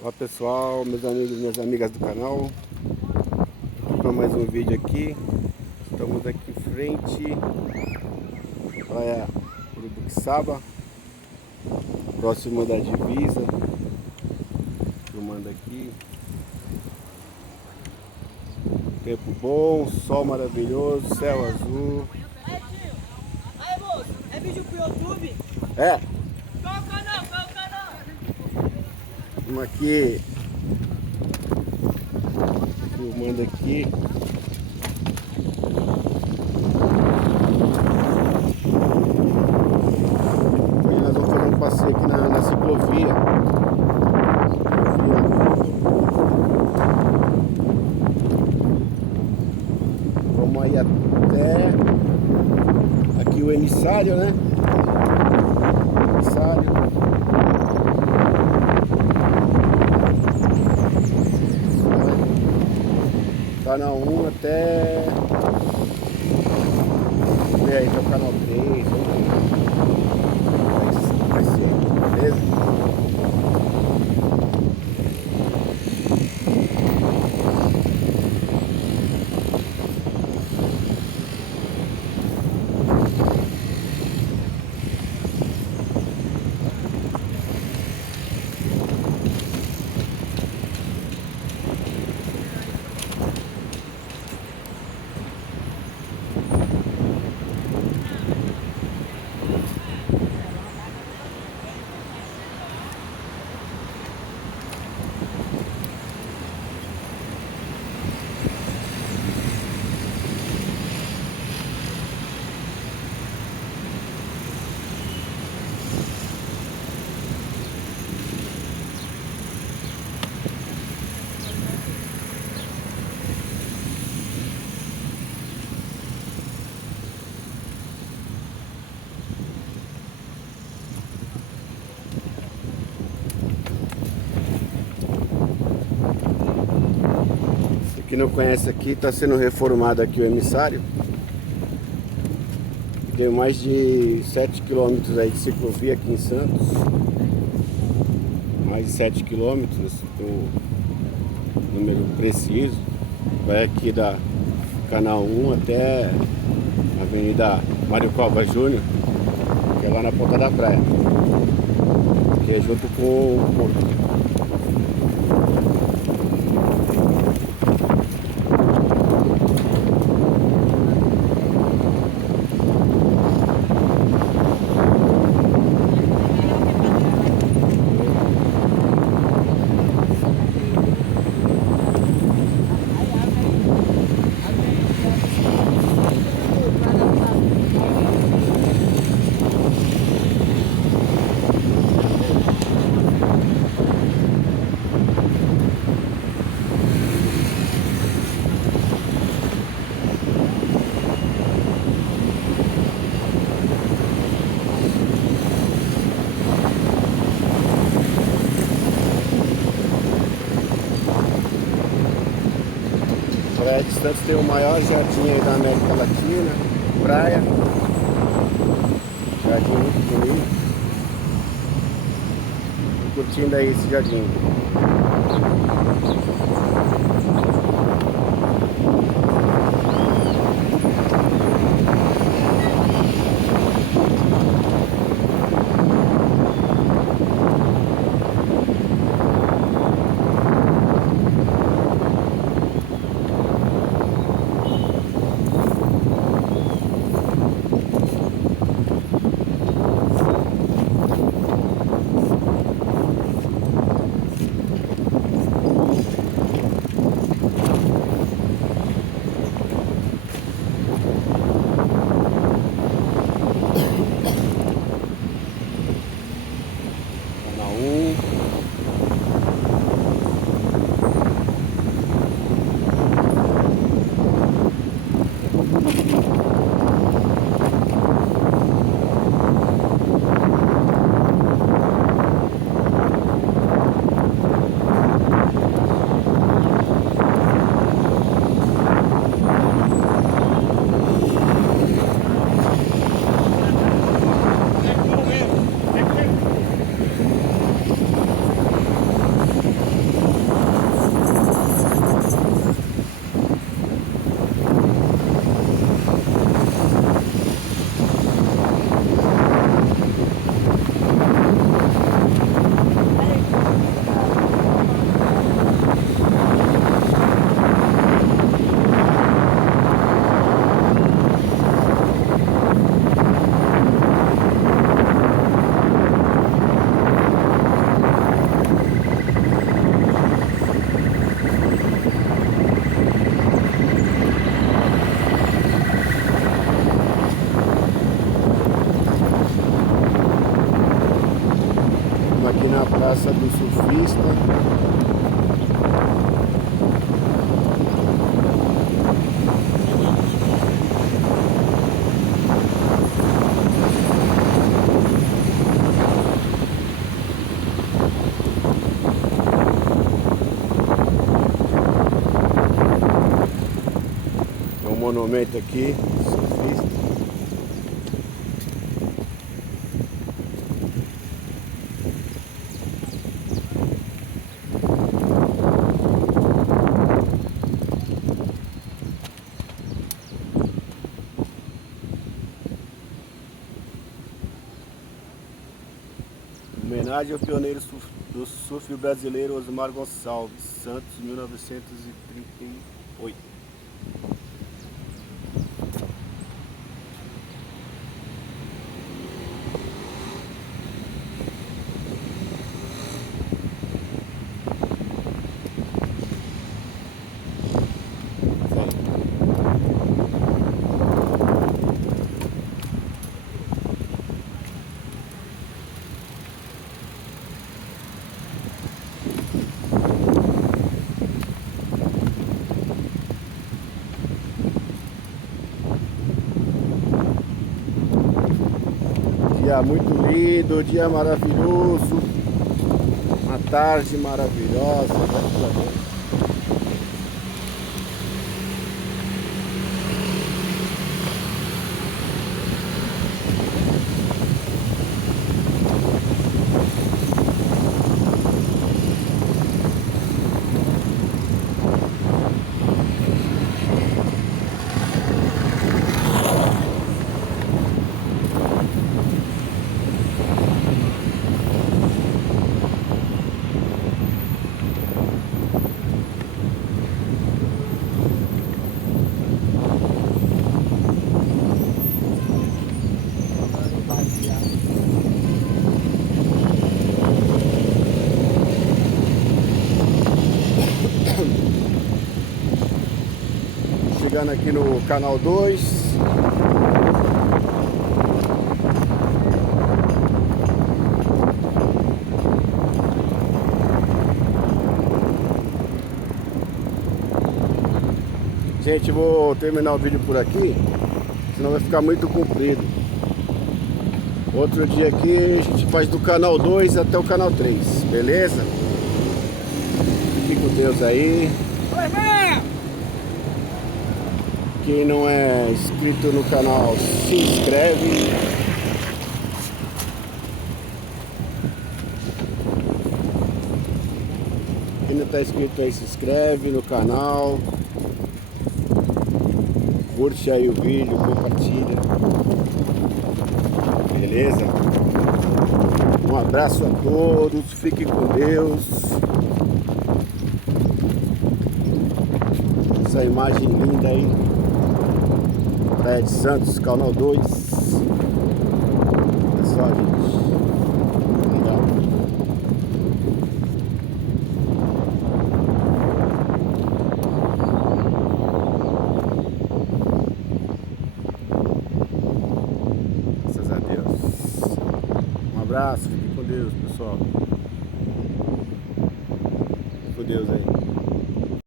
Olá pessoal, meus amigos e minhas amigas do canal, para mais um vídeo aqui. Estamos aqui em frente Praia de próximo da divisa. Filmando aqui, tempo bom, sol maravilhoso, céu azul. Aí moço, é vídeo pro YouTube? É, Qual o canal? Qual o canal? estamos aqui filmando aqui. Hoje nós vamos fazer um passeio aqui na ciclovia. Vamos aí até aqui o Emissário, né? Emissário. Canal 1 até... Vamos ver aí, até o canal 3. Vamos ver como vai ser, beleza? Quem não conhece aqui, está sendo reformado aqui o Emissário. Tem mais de 7 quilômetros aí de ciclovia aqui em Santos. Mais de 7 quilômetros, o número preciso. Vai aqui da Canal 1 até a Avenida Mário Covas Júnior, que é lá na ponta da praia, que é junto com o porto. Praia de Santos tem o maior jardim aí da América Latina, praia, jardim muito bonito. Tô curtindo aí esse jardim. Canal 1. Estamos aqui na Praça do Surfista. Tem um monumento aqui, surfista. Homenagem ao pioneiro do surf brasileiro Osmar Gonçalves, Santos, 1938. Dia muito lindo, dia maravilhoso, uma tarde maravilhosa. Chegando aqui no Canal 2. Gente, vou terminar o vídeo por aqui, senão vai ficar muito comprido. Outro dia aqui a gente faz do Canal 2 até o Canal 3, beleza? Fique com Deus aí. Quem não é inscrito no canal, se inscreve. Quem não está inscrito aí, se inscreve no canal. Curte aí o vídeo, compartilha. Beleza? Um abraço a todos, fiquem com Deus. Essa imagem linda aí. Praia de Santos, Canal 2. Olha só, gente. Legal. Graças a Deus. Um abraço, fique com Deus, pessoal. Fique com Deus aí.